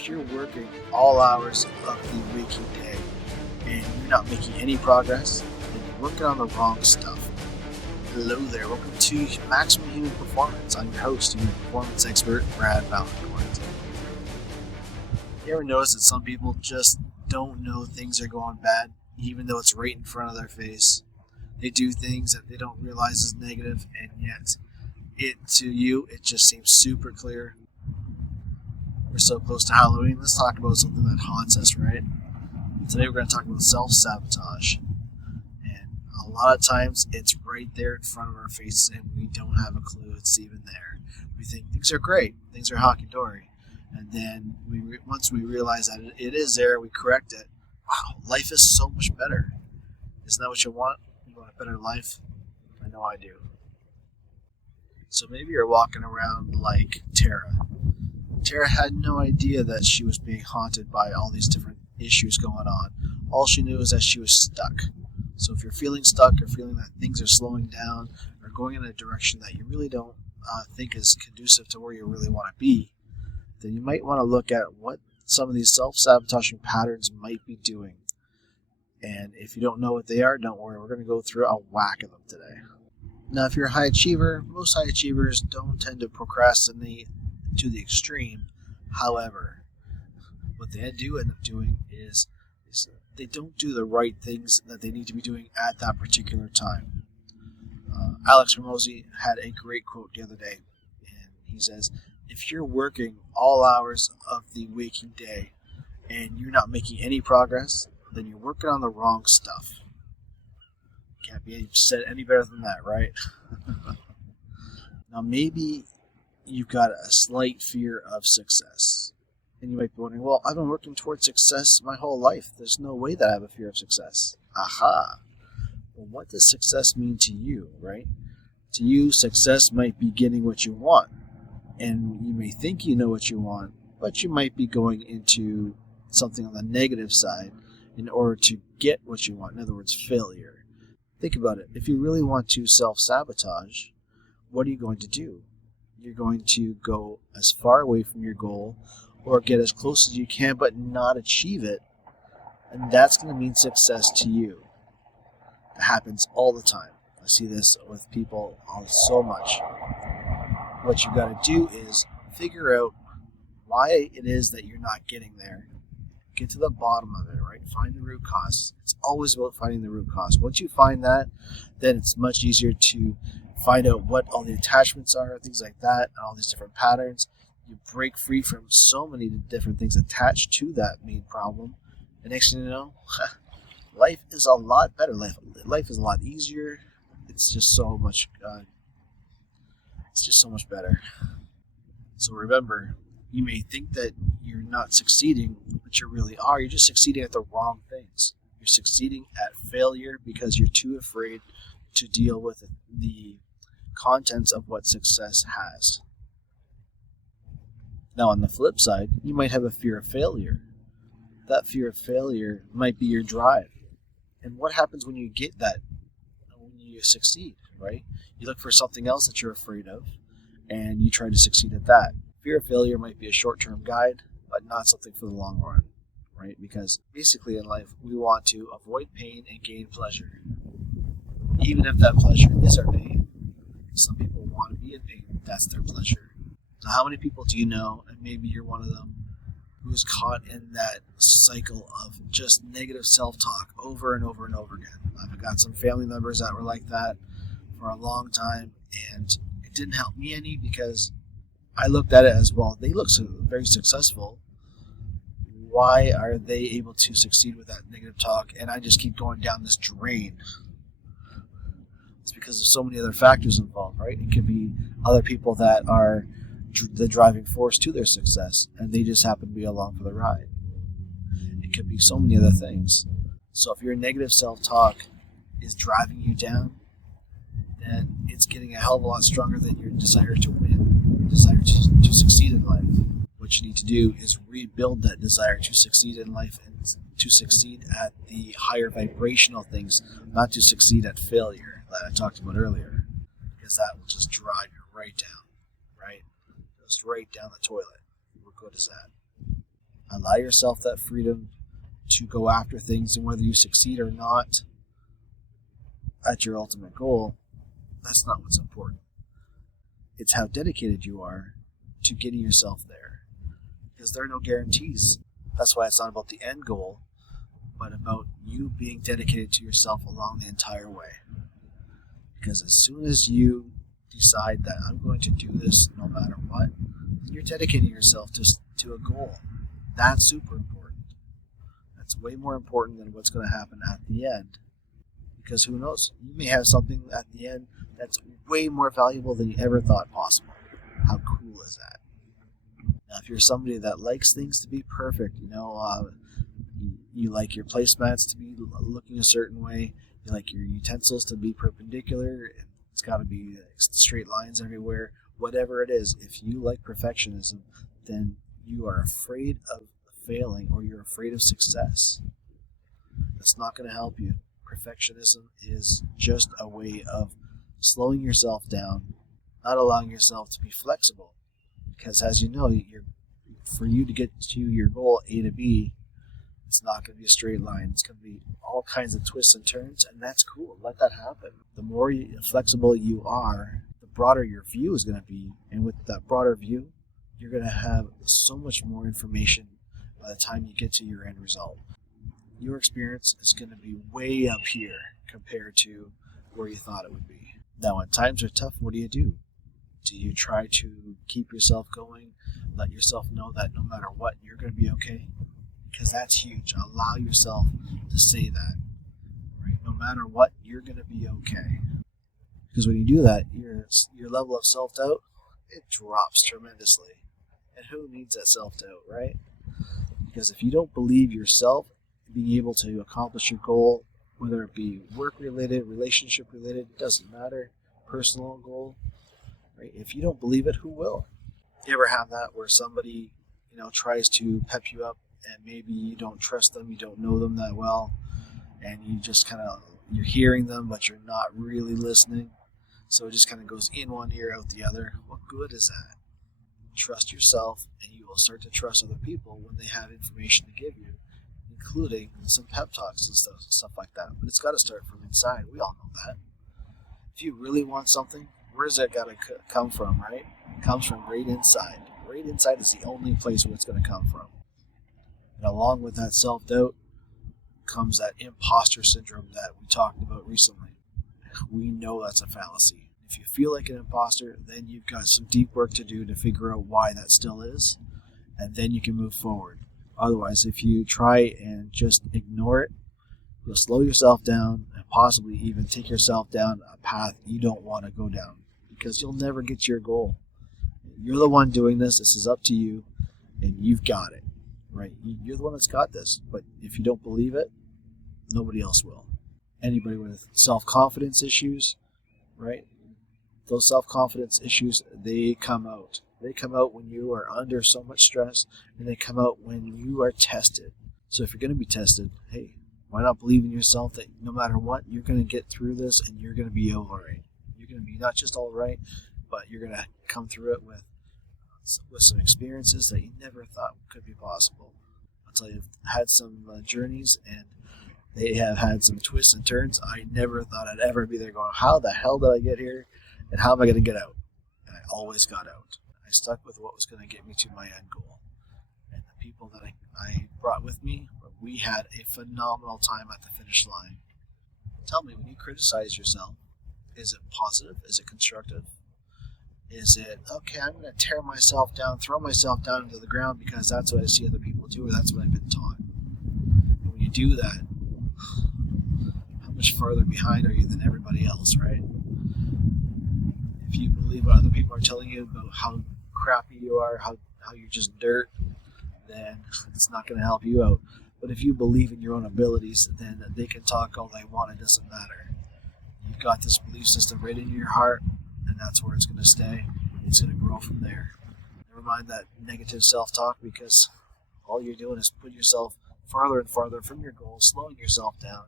if you're working all hours of the waking day and you're not making any progress, then you're working on the wrong stuff. Hello there, welcome to Maximum Human Performance. I'm your host, human performance expert, Brad Valancourt. You ever notice that some people just don't know things are going bad, even though it's right in front of their face? They do things that they don't realize is negative, and yet to you, it just seems super clear. We're so close to Halloween. Let's talk about something that haunts us, right? Today we're going to talk about self-sabotage. And a lot of times it's right there in front of our faces and we don't have a clue it's even there. We think things are great, things are honky-dory. And then once we realize that it is there, we correct it. Wow, life is so much better. Isn't that what you want? You want a better life? I know I do. So maybe you're walking around like Tara. Tara had no idea that she was being haunted by all these different issues going on. All she knew is that she was stuck. So if you're feeling stuck or feeling that things are slowing down or going in a direction that you really don't think is conducive to where you really want to be, then you might want to look at what some of these self-sabotaging patterns might be doing. And if you don't know what they are, don't worry. We're going to go through a whack of them today. Now, if you're a high achiever, most high achievers don't tend to procrastinate to the extreme. However, what they do end up doing is they don't do the right things that they need to be doing at that particular time. Alex Hormozi had a great quote the other day, and he says, if you're working all hours of the waking day and you're not making any progress, then you're working on the wrong stuff. Can't be said any better than that, right? Now, maybe you've got a slight fear of success. And you might be wondering, well, I've been working towards success my whole life. There's no way that I have a fear of success. Aha! Well, what does success mean to you, right? To you, success might be getting what you want. And you may think you know what you want, but you might be going into something on the negative side in order to get what you want. In other words, failure. Think about it. If you really want to self-sabotage, what are you going to do? You're going to go as far away from your goal or get as close as you can but not achieve it. And that's going to mean success to you. It happens all the time. I see this with people so much. What you got to do is figure out why it is that you're not getting there. Get to the bottom of it, right? Find the root cause. It's always about finding the root cause. Once you find that, then it's much easier to find out what all the attachments are, things like that, and all these different patterns. You break free from so many different things attached to that main problem. And next thing you know, life is a lot better. Life is a lot easier. It's just so much better. So remember, you may think that you're not succeeding, but you really are. You're just succeeding at the wrong things. You're succeeding at failure because you're too afraid to deal with the contents of what success has. Now, on the flip side, you might have a fear of failure. That fear of failure might be your drive. And what happens when you get that, when you succeed, right? You look for something else that you're afraid of, and you try to succeed at that. Fear of failure might be a short-term guide, but not something for the long run, right? Because basically in life, we want to avoid pain and gain pleasure. Even if that pleasure is our pain. Some people want to be in pain. That's their pleasure. Now, how many people do you know, and maybe you're one of them, who's caught in that cycle of just negative self-talk over and over and over again? I've got some family members that were like that for a long time, and it didn't help me any because I looked at it as, well, they look very successful. Why are they able to succeed with that negative talk, and I just keep going down this drain? It's because of so many other factors involved, right? It could be other people that are the driving force to their success, and they just happen to be along for the ride. It could be so many other things. So if your negative self-talk is driving you down, then it's getting a hell of a lot stronger than your desire to win, your desire to succeed in life. What you need to do is rebuild that desire to succeed in life and to succeed at the higher vibrational things, not to succeed at failure that I talked about earlier, because that will just drive you right down, right? Just right down the toilet. What good is that? Allow yourself that freedom to go after things, and whether you succeed or not at your ultimate goal, that's not what's important. It's how dedicated you are to getting yourself there, because there are no guarantees. That's why it's not about the end goal, but about you being dedicated to yourself along the entire way. Because as soon as you decide that I'm going to do this no matter what, you're dedicating yourself to a goal. That's super important. That's way more important than what's going to happen at the end. Because who knows? You may have something at the end that's way more valuable than you ever thought possible. How cool is that? Now, if you're somebody that likes things to be perfect, you like your placemats to be looking a certain way, you like your utensils to be perpendicular, and it's got to be straight lines everywhere, whatever it is, if you like perfectionism, then you are afraid of failing or you're afraid of success. That's not going to help you. Perfectionism is just a way of slowing yourself down, not allowing yourself to be flexible. Because as you know, for you to get to your goal A to B, it's not going to be a straight line. It's going to be all kinds of twists and turns, and that's cool. Let that happen. The more flexible you are, the broader your view is going to be. And with that broader view, you're going to have so much more information by the time you get to your end result. Your experience is going to be way up here compared to where you thought it would be. Now, when times are tough, what do? Do you try to keep yourself going, let yourself know that no matter what, you're going to be okay? Because that's huge. Allow yourself to say that. Right? No matter what, you're going to be okay. Because when you do that, your level of self-doubt, it drops tremendously. And who needs that self-doubt, right? Because if you don't believe yourself being able to accomplish your goal, whether it be work-related, relationship-related, it doesn't matter, personal goal, right? If you don't believe it, who will? You ever have that where somebody, tries to pep you up, and maybe you don't trust them, you don't know them that well, and you just you're hearing them, but you're not really listening, so it just kind of goes in one ear, out the other. What good is that? Trust yourself, and you will start to trust other people when they have information to give you, including some pep talks and stuff like that. But it's got to start from inside. We all know that. If you really want something, where's that got to come from, right? It comes from right inside. Right inside is the only place where it's going to come from. And along with that self-doubt comes that imposter syndrome that we talked about recently. We know that's a fallacy. If you feel like an imposter, then you've got some deep work to do to figure out why that still is, and then you can move forward. Otherwise, if you try and just ignore it, you'll slow yourself down and possibly even take yourself down a path you don't want to go down, because you'll never get to your goal. You're the one doing this. This is up to you, and you've got it. Right? You're the one that's got this. But if you don't believe it, nobody else will. Anybody with self-confidence issues, right? Those self-confidence issues, they come out. They come out when you are under so much stress, and they come out when you are tested. So if you're going to be tested, hey, why not believe in yourself that no matter what, you're going to get through this and you're going to be all right. You're going to be not just all right, but you're going to come through it with some experiences that you never thought could be possible. I'll tell you, I've had some journeys, and they have had some twists and turns. I never thought I'd ever be there going, how the hell did I get here, and how am I going to get out? And I always got out. I stuck with what was going to get me to my end goal. And the people that I brought with me, we had a phenomenal time at the finish line. Tell me, when you criticize yourself, is it positive? Is it constructive? Is it, okay, I'm going to tear myself down, throw myself down into the ground because that's what I see other people do, or that's what I've been taught? And when you do that, how much farther behind are you than everybody else, right? If you believe what other people are telling you about how crappy you are, how you're just dirt, then it's not going to help you out. But if you believe in your own abilities, then they can talk all they want, it doesn't matter. You've got this belief system right in your heart, and that's where it's going to stay. It's going to grow from there. Never mind that negative self-talk, because all you're doing is putting yourself farther and farther from your goal, slowing yourself down.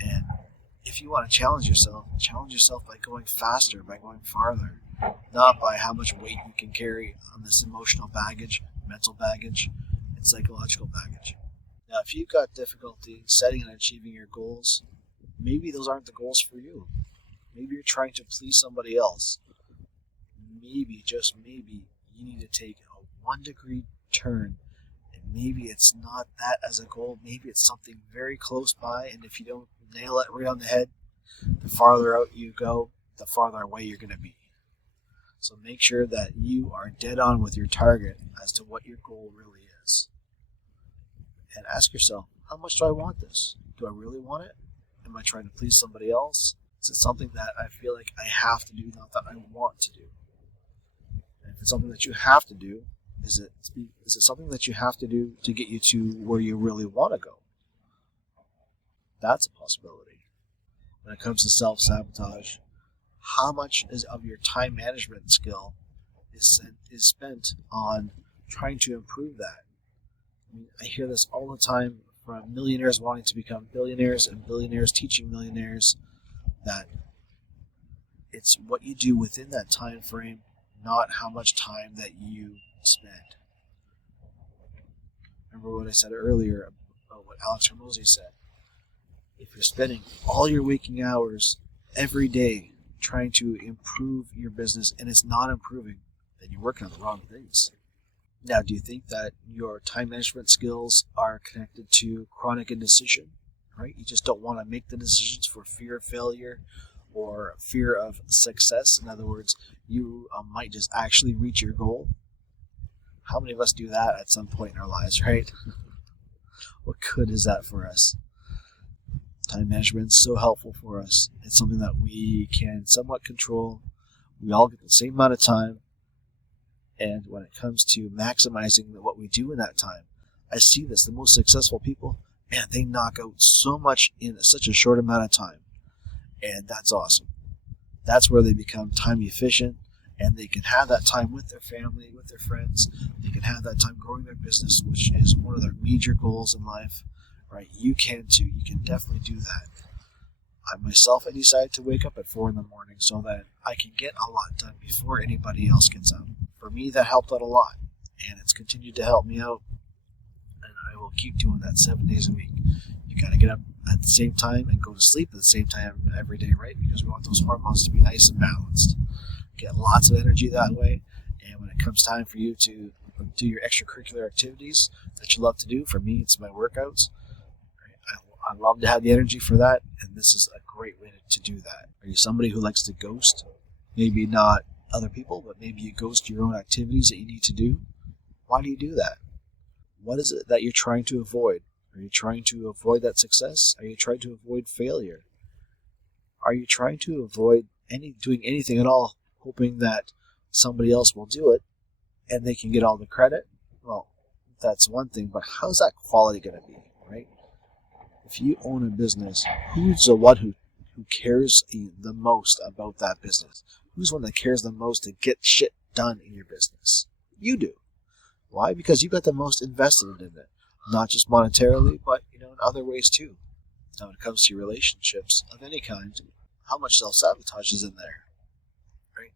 And if you want to challenge yourself by going faster, by going farther, not by how much weight you can carry on this emotional baggage, mental baggage. psychological baggage. Now, if you've got difficulty setting and achieving your goals, maybe those aren't the goals for you. Maybe you're trying to please somebody else. Maybe, just maybe, you need to take a 1-degree turn. And maybe it's not that as a goal. Maybe it's something very close by. And if you don't nail it right on the head, the farther out you go, the farther away you're going to be. So make sure that you are dead on with your target as to what your goal really is. And ask yourself, how much do I want this? Do I really want it? Am I trying to please somebody else? Is it something that I feel like I have to do, not that I want to do? And if it's something that you have to do, is it something that you have to do to get you to where you really want to go? That's a possibility. When it comes to self-sabotage, how much of your time management skill is spent on trying to improve that? I mean, I hear this all the time from millionaires wanting to become billionaires and billionaires teaching millionaires that it's what you do within that time frame, not how much time that you spend. Remember what I said earlier about what Alex Hormozy said. If you're spending all your waking hours every day trying to improve your business and it's not improving, then you're working on the wrong things. Now, do you think that your time management skills are connected to chronic indecision, right? You just don't want to make the decisions for fear of failure or fear of success. In other words, you might just actually reach your goal. How many of us do that at some point in our lives, right? What good is that for us? Time management is so helpful for us. It's something that we can somewhat control. We all get the same amount of time. And when it comes to maximizing what we do in that time, I see this. The most successful people, man, they knock out so much in such a short amount of time. And that's awesome. That's where they become time efficient, and they can have that time with their family, with their friends. They can have that time growing their business, which is one of their major goals in life, right? You can too. You can definitely do that. I decided to wake up at 4 in the morning so that I can get a lot done before anybody else gets up. For me, that helped out a lot, and it's continued to help me out, and I will keep doing that 7 days a week. You got to get up at the same time and go to sleep at the same time every day, right? Because we want those hormones to be nice and balanced. Get lots of energy that way, and when it comes time for you to do your extracurricular activities that you love to do, for me, it's my workouts. I love to have the energy for that, and this is a great way to do that. Are you somebody who likes to ghost? Maybe not other people, but maybe you ghost your own activities that you need to do. Why do you do that? What is it that you're trying to avoid? Are you trying to avoid that success? Are you trying to avoid failure? Are you trying to avoid doing anything at all, hoping that somebody else will do it and they can get all the credit? Well, that's one thing, but how's that quality going to be, right? If you own a business, who's the one who cares the most about that business? Who's the one that cares the most to get shit done in your business? You do. Why? Because you got the most invested in it. Not just monetarily, but in other ways too. Now, when it comes to relationships of any kind, how much self-sabotage is in there? Right?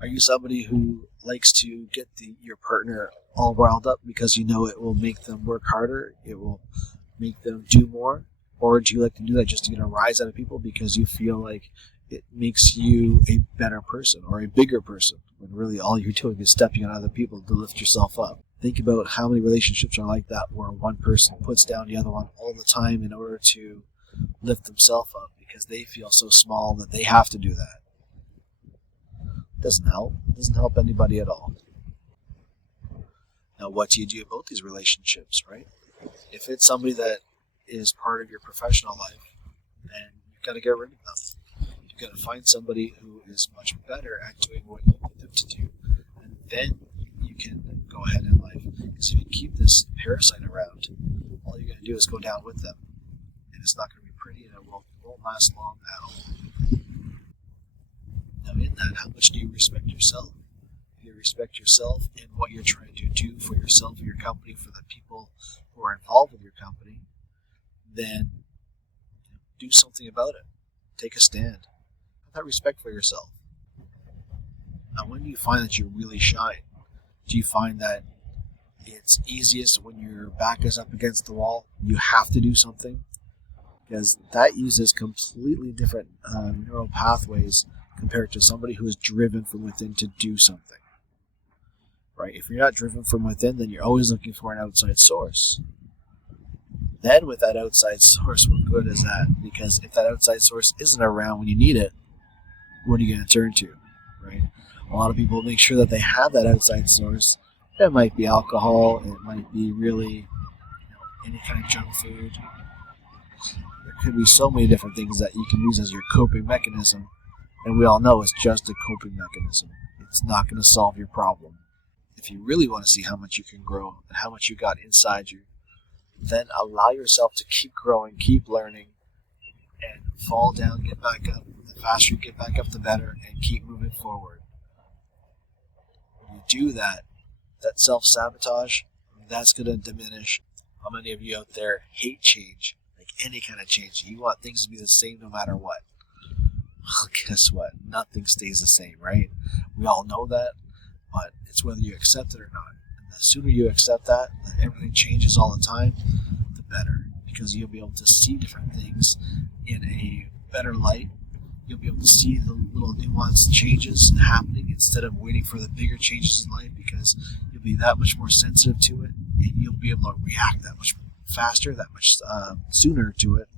Are you somebody who likes to get your partner all riled up because it will make them work harder? It will make them do more? Or do you like to do that just to get a rise out of people because you feel like it makes you a better person or a bigger person, when really all you're doing is stepping on other people to lift yourself up? Think about how many relationships are like that, where one person puts down the other one all the time in order to lift themselves up because they feel so small that they have to do that. It doesn't help. It doesn't help anybody at all. Now, what do you do about these relationships, right? If it's somebody that is part of your professional life, then you've got to get rid of them. You've got to find somebody who is much better at doing what you need them to do, and then you can go ahead in life. Because if you keep this parasite around, all you're going to do is go down with them, and it's not going to be pretty, and it won't last long at all. Now, in that, how much do you respect yourself? If you respect yourself and what you're trying to do for yourself, for your company, for the people who are involved with your company, then do something about it. Take a stand. Have that respect for yourself. Now, when do you find that you really shine? Do you find that It's easiest when your back is up against the wall. You have to do something, because that uses completely different neural pathways compared to somebody who is driven from within to do something. Right? If you're not driven from within, then you're always looking for an outside source. Then with that outside source, what good is that? Because if that outside source isn't around when you need it, what are you going to turn to? Right? A lot of people make sure that they have that outside source. It might be alcohol. It might be really any kind of junk food. There could be so many different things that you can use as your coping mechanism. And we all know it's just a coping mechanism. It's not going to solve your problem. If you really want to see how much you can grow and how much you got inside you, then allow yourself to keep growing, keep learning, and fall down, get back up. The faster you get back up, the better, and keep moving forward. When you do that, that self-sabotage, that's going to diminish. How many of you out there hate change? Like any kind of change. You want things to be the same no matter what. Well, guess what? Nothing stays the same, right? We all know that, but it's whether you accept it or not. And the sooner you accept that everything changes all the time, the better. Because you'll be able to see different things in a better light. You'll be able to see the little nuanced changes happening instead of waiting for the bigger changes in life, because you'll be that much more sensitive to it, and you'll be able to react that much faster, that much sooner to it.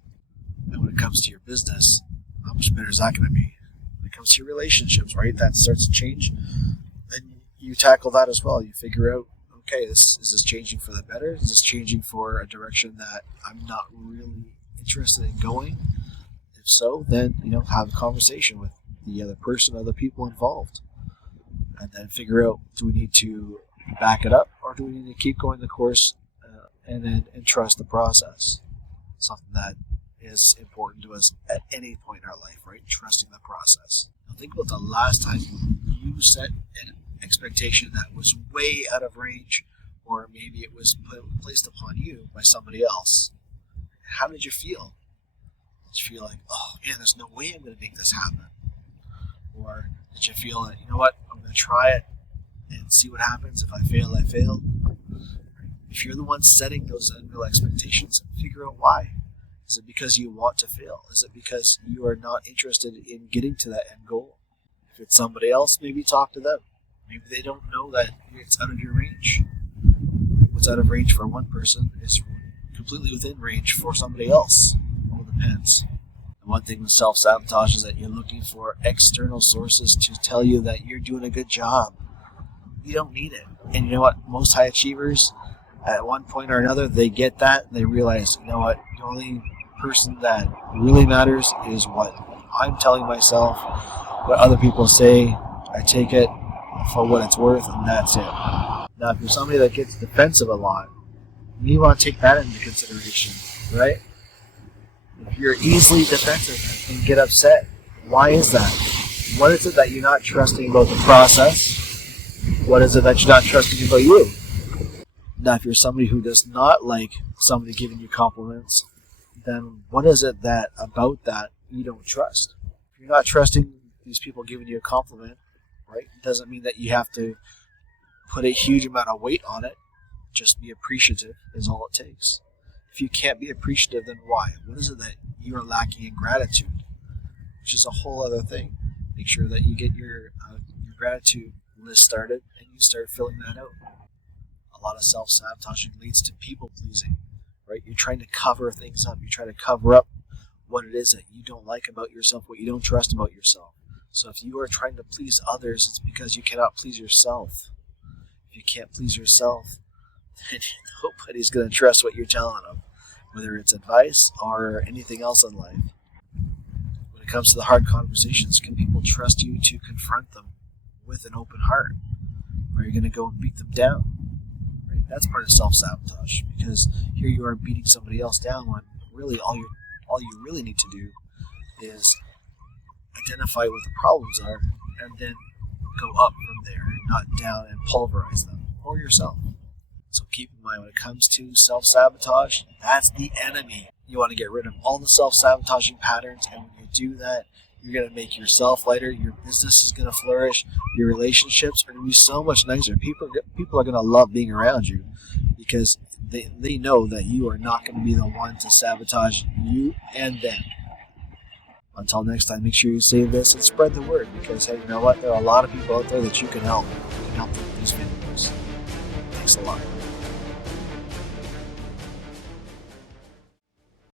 And when it comes to your business, how much better is that going to be? When it comes to your relationships, right? That starts to change. Then you tackle that as well. You figure out, okay, is this changing for the better? Is this changing for a direction that I'm not really interested in going? If so, then, have a conversation with the other person, other people involved. And then figure out, do we need to back it up, or do we need to keep going the course and trust the process? Something that is important to us at any point in our life, right? Trusting the process. Now think about the last time you set an expectation that was way out of range, or maybe it was placed upon you by somebody else. How did you feel? Did you feel like, oh man, there's no way I'm going to make this happen? Or did you feel like, you know what, I'm going to try it and see what happens. If I fail, I fail. If you're the one setting those unreal expectations, figure out why. Is it because you want to fail? Is it because you are not interested in getting to that end goal? If it's somebody else, maybe talk to them. Maybe they don't know that it's out of your range. What's out of range for one person is completely within range for somebody else. It all depends. And one thing with self-sabotage is that you're looking for external sources to tell you that you're doing a good job. You don't need it. And you know what? Most high achievers, at one point or another, they get that. And they realize, you know what? The only person that really matters is what I'm telling myself, what other people say. I take it for what it's worth, and that's it. Now, if you're somebody that gets defensive a lot, you want to take that into consideration, right? If you're easily defensive and get upset, why is that? What is it that you're not trusting about the process? What is it that you're not trusting about you? Now, if you're somebody who does not like somebody giving you compliments, then what is it that about that you don't trust? If you're not trusting these people giving you a compliment, right, it doesn't mean that you have to put a huge amount of weight on it. Just be appreciative is all it takes. If you can't be appreciative, then why? What is it that you are lacking in gratitude? Which is a whole other thing. Make sure that you get your gratitude list started and you start filling that out. A lot of self-sabotaging leads to people-pleasing, right? You're trying to cover things up. You're trying to cover up what it is that you don't like about yourself, what you don't trust about yourself. So if you are trying to please others, it's because you cannot please yourself. If you can't please yourself, then nobody's going to trust what you're telling them, whether it's advice or anything else in life. When it comes to the hard conversations, can people trust you to confront them with an open heart? Or are you going to go and beat them down? Right? That's part of self-sabotage, because here you are beating somebody else down when really all you really need to do is identify what the problems are and then go up from there, not down and pulverize them, or yourself. So keep in mind, when it comes to self-sabotage, that's the enemy. You want to get rid of all the self-sabotaging patterns, and when you do that, You're going to make yourself lighter. Your business is going to flourish. Your relationships are going to be so much nicer. People are going to love being around you because they know that you are not going to be the one to sabotage you and them. Until next time, make sure you save this and spread the word because, hey, you know what? There are a lot of people out there that you can help. You can help them with these videos. Thanks a lot.